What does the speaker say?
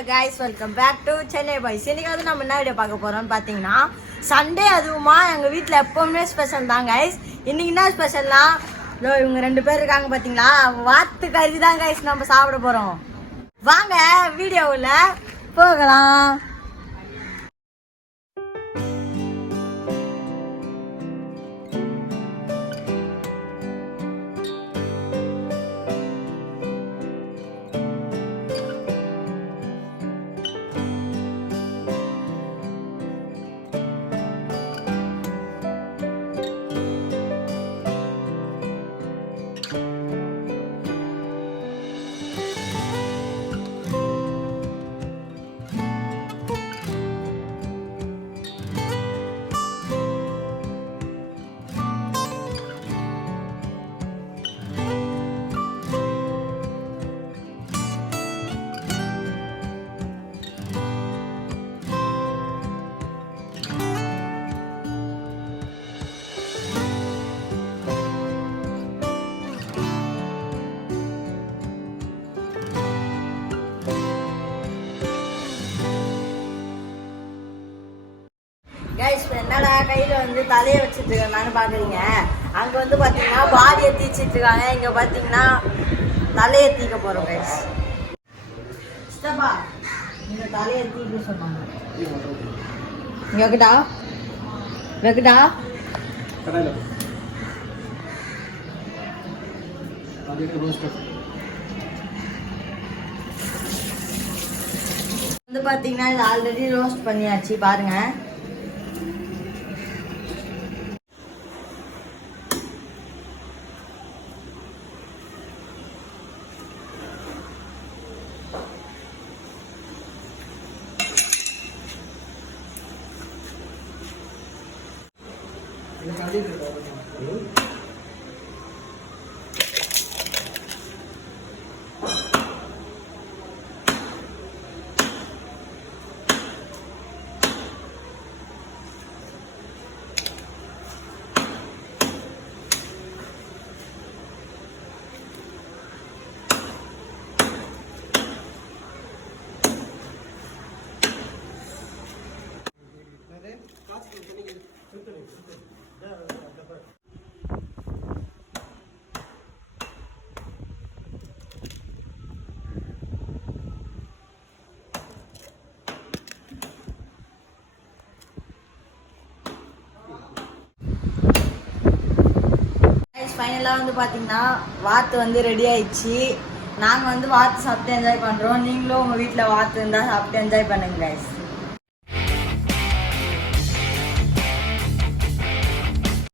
Hello guys welcome back to Chennai boys இன்றைக்கி வந்து நம்ம என்ன வீடியோ பார்க்க போகிறோம்னு பார்த்தீங்கன்னா சண்டே அதுவுமா எங்கள் வீட்டில் எப்போவுமே ஸ்பெஷல் தான் guys. இன்னைக்கு என்ன ஸ்பெஷல்னா இதோ இவங்க ரெண்டு பேர் இருக்காங்க பார்த்தீங்களா? வாத்து கறி தான் guys நம்ம சாப்பிட போகிறோம் வாங்க வீடியோவில் போகலாம். என்னடா கையில வந்து தலையை வச்சுட்டு இருக்கானு பாக்குறீங்க. அங்க வந்து பாத்தீங்கன்னா பாடியை தீச்சிட்டு இருக்காங்க. இங்க பாத்தீங்கன்னா தலையை தீக்க போறோம் கைஸ் சித்தப்பா இந்த தலையை தீக்க சொன்னாங்க. இங்க வைக்கட்டா? வந்து பாத்தீங்கன்னா இது ஆல்ரெடி ரோஸ்ட் பண்ணியாச்சு பாருங்க. Ele tá ali, meu irmão. ஃபைனலாக வந்து பார்த்தீங்கன்னா வாத்து வந்து ரெடி ஆயிடுச்சு. நாங்கள் வந்து வாத்து சாப்பிட்டு என்ஜாய் பண்ணுறோம் நீங்களும் உங்கள் வீட்டில் வாத்து இருந்தால் சாப்பிட்டு என்ஜாய் பண்ணுங்க கைஸ்